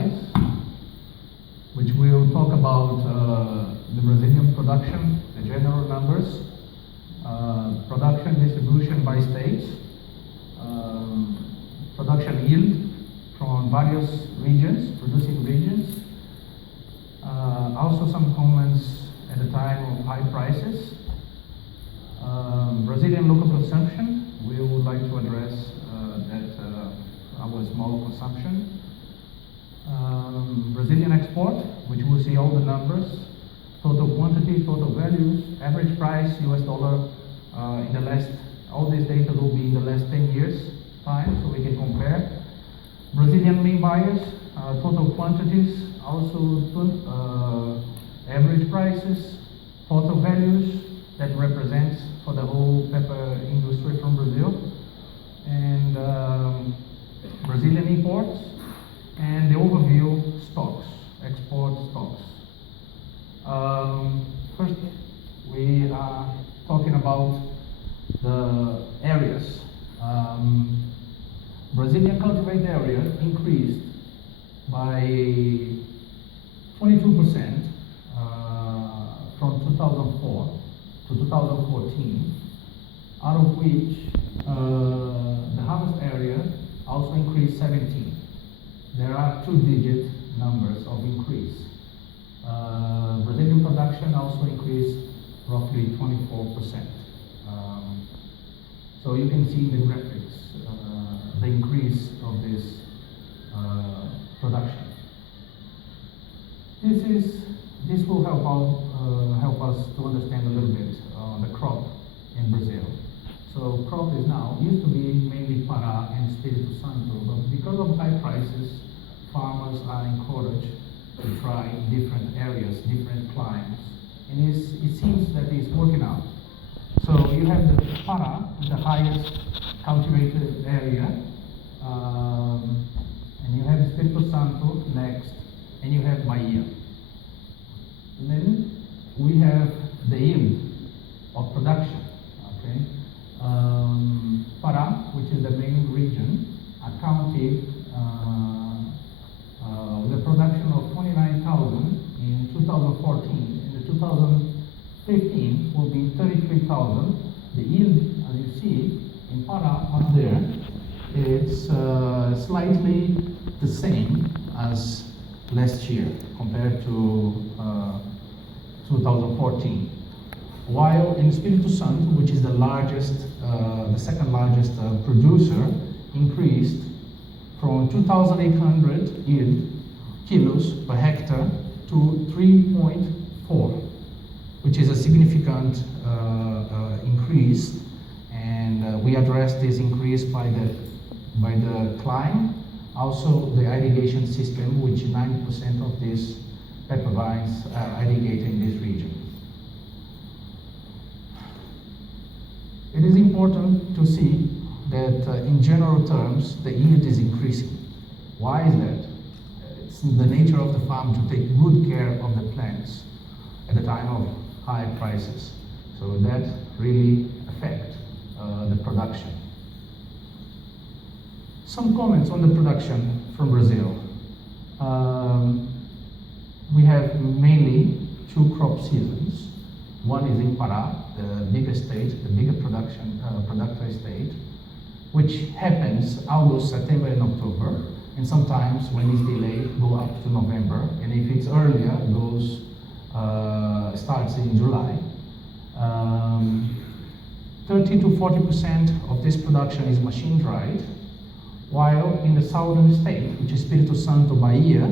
slides, which will talk about the Brazilian production, the general numbers, production distribution by states, production yield from various regions, producing regions, also some comments at the time of high prices, Brazilian local consumption. We would like to address our small consumption. Brazilian export, which will see all the numbers, total quantity, total values, average price, US dollar, in the last, all this data will be in the last 10 years time, so we can compare. Brazilian main buyers, total quantities, also average prices, total values that represents for the whole pepper industry from Brazil, and Brazilian imports, and the overview stocks, export stocks. First, we are talking about the areas. Brazilian cultivated area increased by 22% from 2004 to 2014, out of which the harvest area also increased 17. There are two-digit numbers of increase. Brazilian production also increased roughly 24%. So you can see in the graphics the increase of this production. This will help us to understand a little bit the crop in Brazil. So crop is now, used to be mainly Pará and Espírito Santo, but because of high prices, farmers are encouraged to try different areas, different climes, and it seems that it's working out. So you have the Pará, the highest cultivated area, and you have Espírito Santo next, and you have Bahia. And then we have the yield of production. Okay, Pará, which is the main region, accounted with a production of 29,000 in 2014. In the 2015 will be 33,000. The yield, as you see, in Pará up there, it's slightly the same as last year compared to 2014. While in Espírito Santo, which is the largest, the second largest producer, increased from 2,800 yield kilos per hectare to 3.4, which is a significant increase, and we address this increase by the climate, also the irrigation system, which 90% of these pepper vines are irrigated in this region. It is important to see that in general terms, the yield is increasing. Why is that? It's the nature of the farm to take good care of the plants at the time of high prices. So that really affects the production. Some comments on the production from Brazil. We have mainly two crop seasons. One is in Pará, the bigger state, the bigger productive state, which happens August, September, and October, and sometimes when it's delayed, go up to November, and if it's earlier, goes starts in July. 30 to 40% of this production is machine dried, while in the southern state, which is Espírito Santo, Bahia,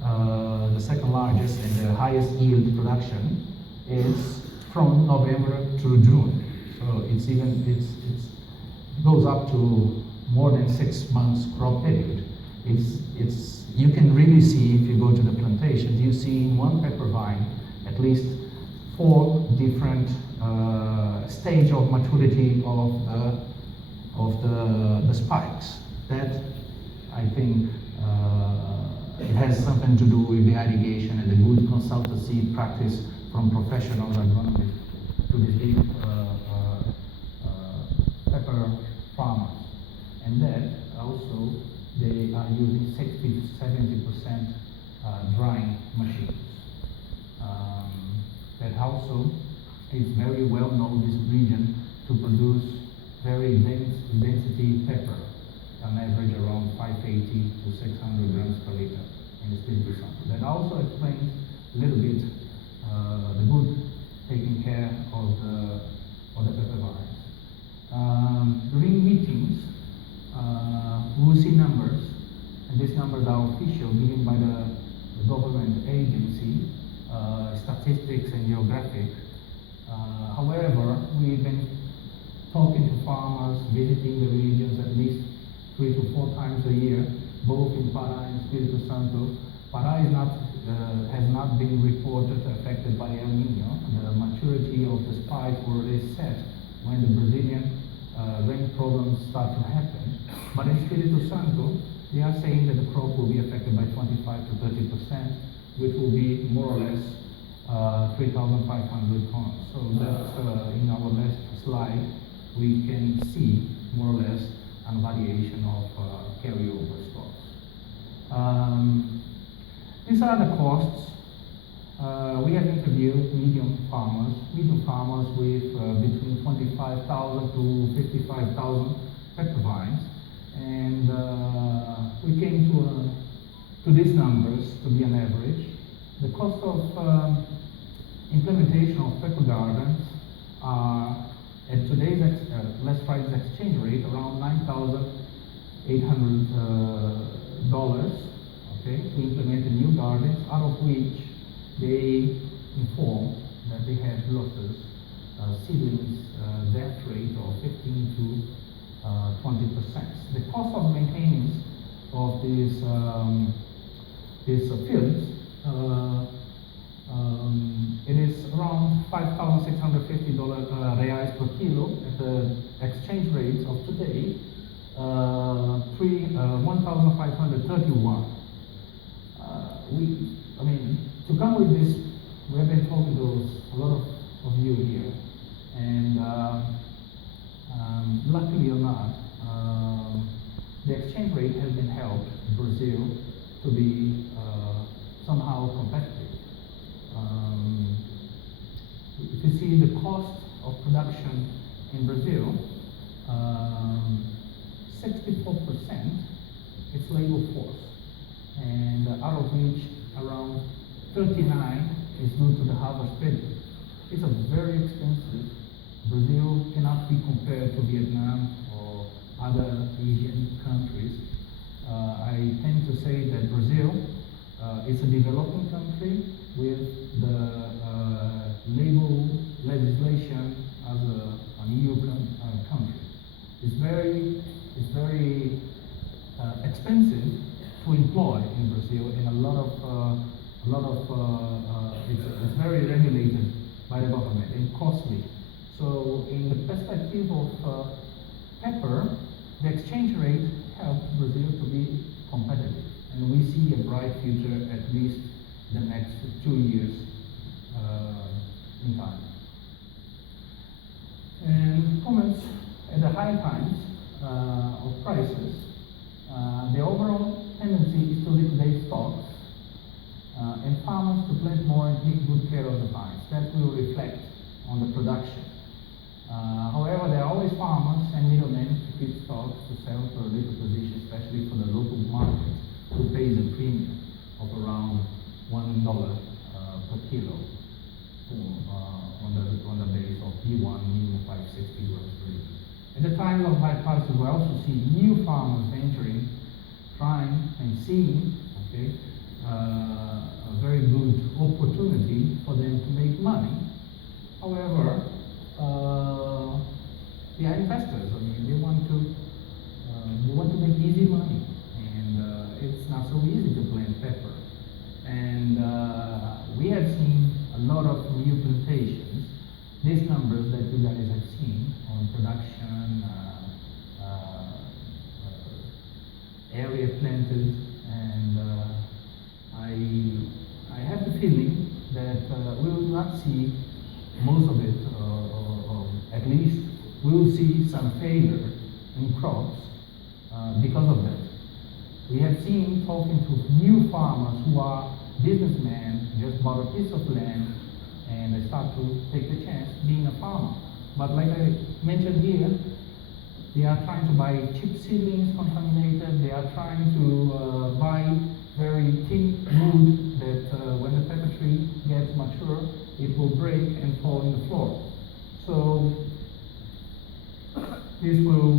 the second largest and the highest yield production is from November to June. So it goes up to more than 6 months crop period. You can really see, if you go to the plantations, you see in one pepper vine at least 4 different stage of maturity of the spikes. That, I think, it has something to do with the irrigation and the good consultancy practice from professional agronomists to the big pepper farmers. And that also they are using 60 to 70% drying machines. That also is very well known this region to produce very dense density pepper, an average around 580 to 600 grams per liter in the Espiritu Santo. That also explains a little bit the good taking care of the pepper vines. During meetings, we will see numbers, and these numbers are official, given by the government agency, Statistics and Geographic. However, we've been talking to farmers, visiting the regions at least 3 to 4 times a year, both in Pará and Espiritu Santo. Pará has not been reported affected by El Nino. The maturity of the spikes were already set when the Brazilian rain problems start to happen. But in Espiritu Santo, they are saying that the crop will be affected by 25 to 30%, which will be more or less 3,500 tons. So that's in our last slide, we can see more or less a variation of carryover stocks. These are the costs. We have interviewed medium farmers with between 25,000 to 55,000 pepper vines, and we came to these numbers to be an average. The cost of implementation of pepper gardens are at today's last Friday's exchange rate around $9,800, okay, to implement the new gardens, out of which they inform that they have losses, seedlings death rate of 15 to 20%. The cost of maintenance of these fields, it is around $5,650 reais per kilo at the exchange rate of today, 1,531. To come with this, we have been talking to a lot of you here, and luckily or not, the exchange rate has been helped Brazil to be somehow competitive. If you see the cost of production in Brazil, 64% is labor force, and out of which around 39 is due to the harvest period. It's a very expensive. Brazil cannot be compared to Vietnam or other Asian countries. I tend to say that Brazil is a developing country with the labor legislation as an EU country. It's very expensive to employ in Brazil, and it's very regulated by the government and costly. So in the perspective of pepper, the exchange rate helped Brazil to be competitive, and we see a bright future at least the next 2 years in time. And comments at the high times of prices, the overall tendency is to liquidate stocks and farmers to plant more and take good care of the vines. That will reflect on the production. However, there are always farmers and middlemen to keep stocks to sell to a little position, especially for the local market, who pays a premium of around $1 per kilo on the base of P1 minimum 560 grams per liter. At the time of high prices, we also see new farmers venturing, trying and seeing, okay, a very good opportunity for them to make money. However, they are investors. They want to make easy money, and it's not so easy to plant pepper. And we have seen a lot of new plantations. These numbers that you guys have seen on production, area planted, and I have the feeling that we will not see most of it, or at least we will see some failure in crops because of that. We have seen, talking to new farmers who are businessmen, just bought a piece of land and they start to take the chance being a farmer. But like I mentioned here, they are trying to buy cheap seedlings, contaminated. They are trying to buy very thin wood that when the pepper tree gets mature, it will break and fall in the floor. So this will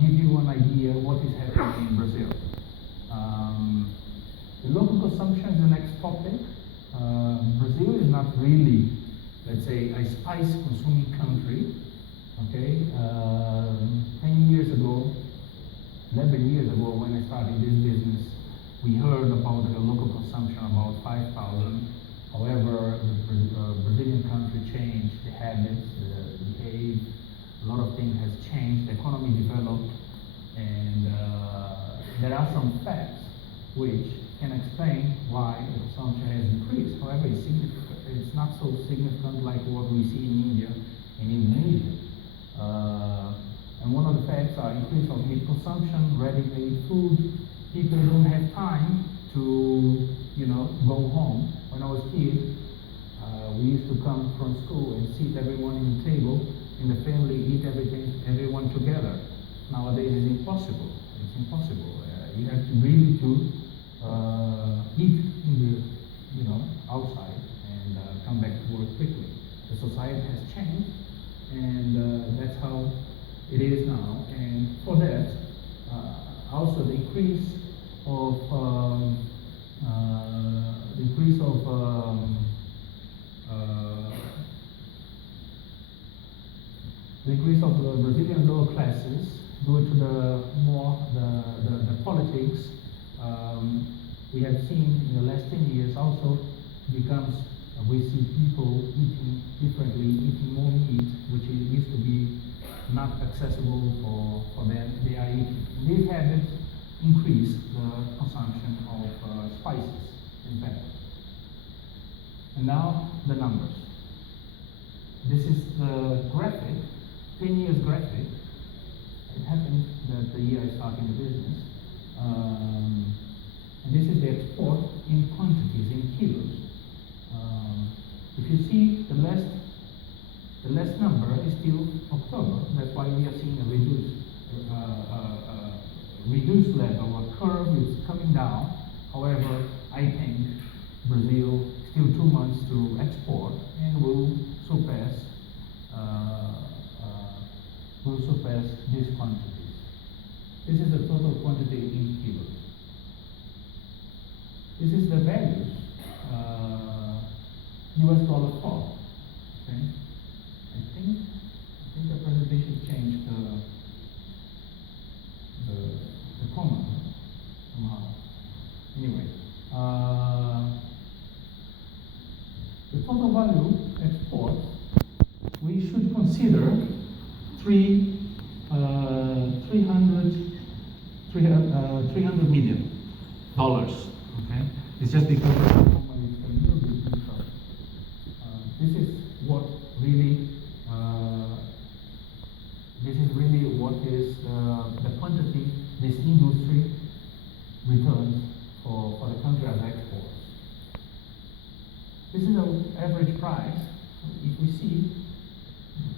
give you an idea what is happening in Brazil. The local consumption is the next topic. Brazil is not really, let's say, a spice consuming country. Okay, 10 years ago, 11 years ago when I started this business, we heard about the local consumption about 5,000. However, the Brazilian country changed the habits, the behavior, a lot of things has changed, the economy developed, and there are some facts which can explain why the consumption has increased. However, it's not so significant like what we see in India and Indonesia. And one of the facts are increase of meat consumption, ready-made food. People don't have time to, go home. When I was a kid, we used to come from school and sit everyone in the table, in the family, eat everyone together. Nowadays it's impossible. It's impossible. You have to really eat in the, outside and come back to work quickly. The society has changed, and that's how it is now. And for that, also the increase of the Brazilian lower classes due to the politics. We have seen in the last 10 years also becomes, we see people eating differently, eating more meat, which used to be not accessible for them. They are eating. These habits increase the consumption of spices and pepper. And now the numbers. This is the graphic, 10 years graphic. It happened that the year I started the business. And this is the export in quantities, in kilos. If you see the last number is still October. That's why we are seeing a reduced level. A curve is coming down. However, I think Brazil still 2 months to export and will surpass these quantities. This is the total quantity in kilos. This is the values, US dollar fall. Okay, I think the presentation changed the comma somehow. Anyway, the total value exports, we should consider 300 million dollars. Okay, it's just because this is what really what is the quantity this industry returns for the country as exports. This is the average price. If we see,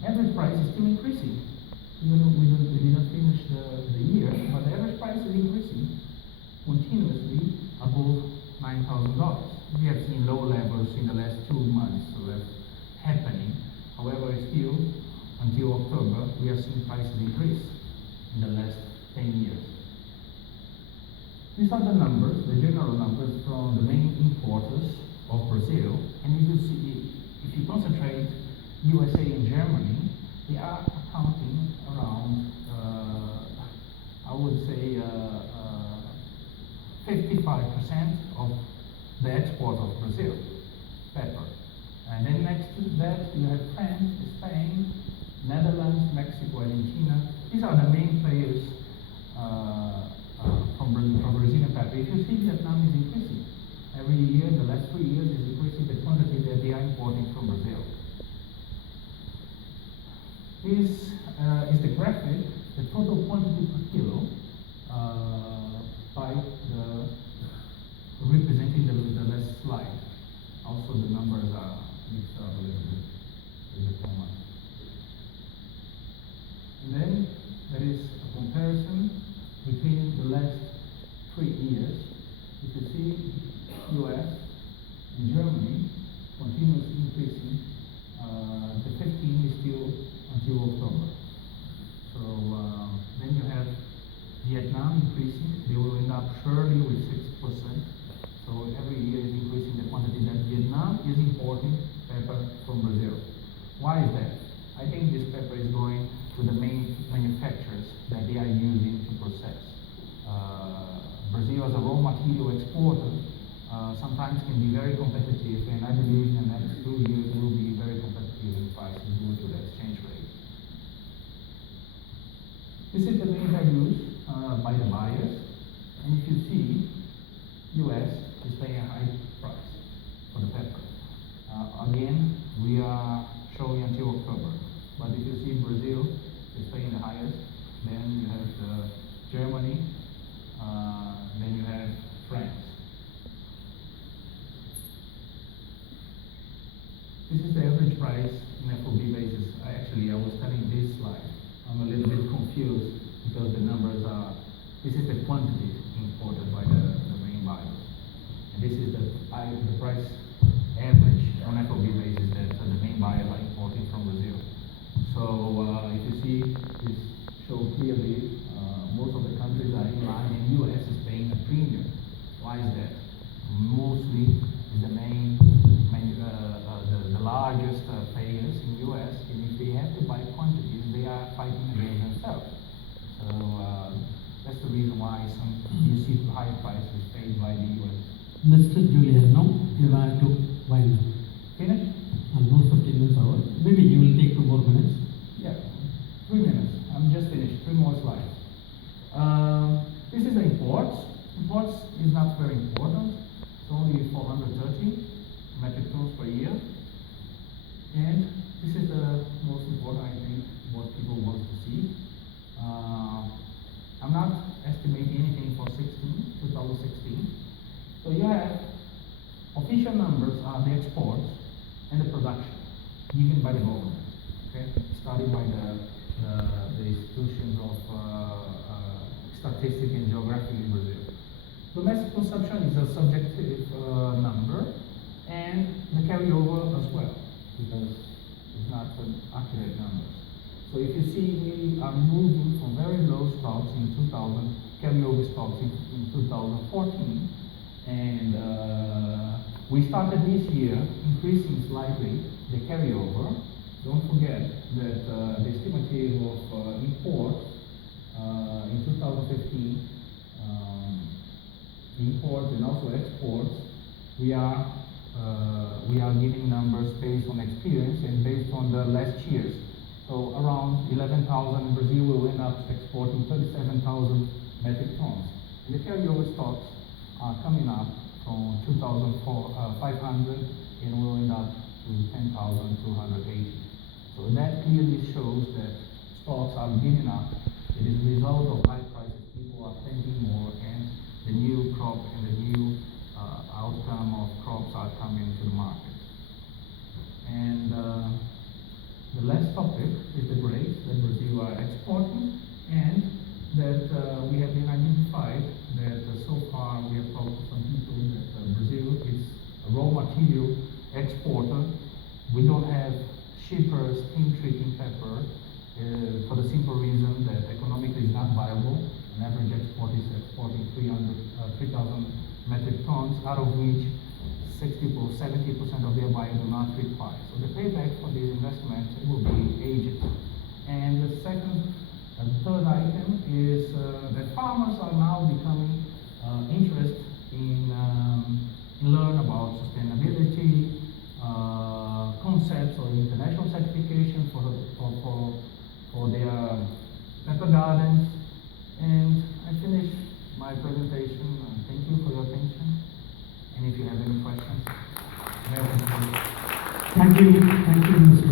average price is still increasing. Even though we didn't finish the year, but the average price is increasing continuously above $9,000. We have seen low levels in the last 2 months, so that's happening. However, still, until October, we have seen prices increase in the last 10 years. These are the numbers, the general numbers from the main importers of Brazil. And if you concentrate USA and Germany, they are accounting around, I would say, 55% of the export of Brazil, pepper. And then next to that, you have France, Spain, Netherlands, Mexico, Argentina. These are the main players from Brazilian pepper. If you see, Vietnam is increasing. Every year, the last 3 years, is increasing the quantity that they are importing from Brazil. This is the graphic, the total quantity per kilo. between the last 3 years, if you see US and Germany continuously increasing, the 15 is still until October. So then you have Vietnam increasing, they will end up surely with 6%. So every year is increasing the quantity that Vietnam is importing pepper from Brazil. Why is that? I think this pepper is going to the main manufacturers that they are using to process. Brazil as a raw material exporter sometimes can be very competitive, and I believe in the next 2 years will be very competitive in prices due to the exchange rate. This is the main values by the buyers, and if you see, US is paying a high price for the pepper. Again, we are showing until October, but if you see Brazil is paying the highest, then you have Germany, then you have France. This is the average price in FOB basis. I was studying this slide. I'm a little bit confused because the numbers are, this is the quantity imported by the main buyers. And this is the price average on FOB basis that the main buyers are importing from Brazil. So if you see, this shows clearly most of the countries are in line, and US is paying a premium. Why is that? Mostly is the main, the largest players in US, and if they have to buy quantities, they are fighting against themselves. So that's the reason why you see higher prices paid by the US. Mr. Giuliano, you have to wind up. Finish? Almost 15 minutes hours. Maybe you will take 2 more minutes. Yeah, 3 minutes. I'm just finished. 3 more slides. This is the imports. Imports is not very important. It's only 430 metric tons per year. And this is the most important, I think, what people want to see. I'm not estimating anything for 2016. So you have official numbers are the exports and the production given by the government. Okay, starting by the institutions of statistics and geography in Brazil. Domestic consumption is a subjective number, and the carryover as well, because it's not an accurate numbers. So if you see, we are moving from very low stocks in 2000, carryover stocks in 2014, and we started this year increasing slightly the carryover. Don't forget that the estimative of imports in 2015, imports and also exports, we are giving numbers based on experience and based on the last years. So around 11,000, Brazil will end up exporting 37,000 metric tons. And the carryover stocks are coming up from 2,500 and will end up to 10,280. So that clearly shows that stocks are building up. It is a result of high prices. People are planting more, and the new crop and the new outcome of crops are coming to the market. And the last topic is the grapes that Brazil are exporting, and that we have been identified that so far we have talked to some people that Brazil is a raw material exporter. We don't have cheaper steam treating pepper for the simple reason that economically is not viable. An average export is exporting 3,000 metric tons, out of which 60 or 70% of their buyers do not require. So the payback for this investment will be aged. And the third item is that farmers are now becoming interested in learn about sustainability, concepts of international certification for their pepper gardens. And I finish my presentation. Thank you for your attention. And if you have any questions, Thank you, Mr.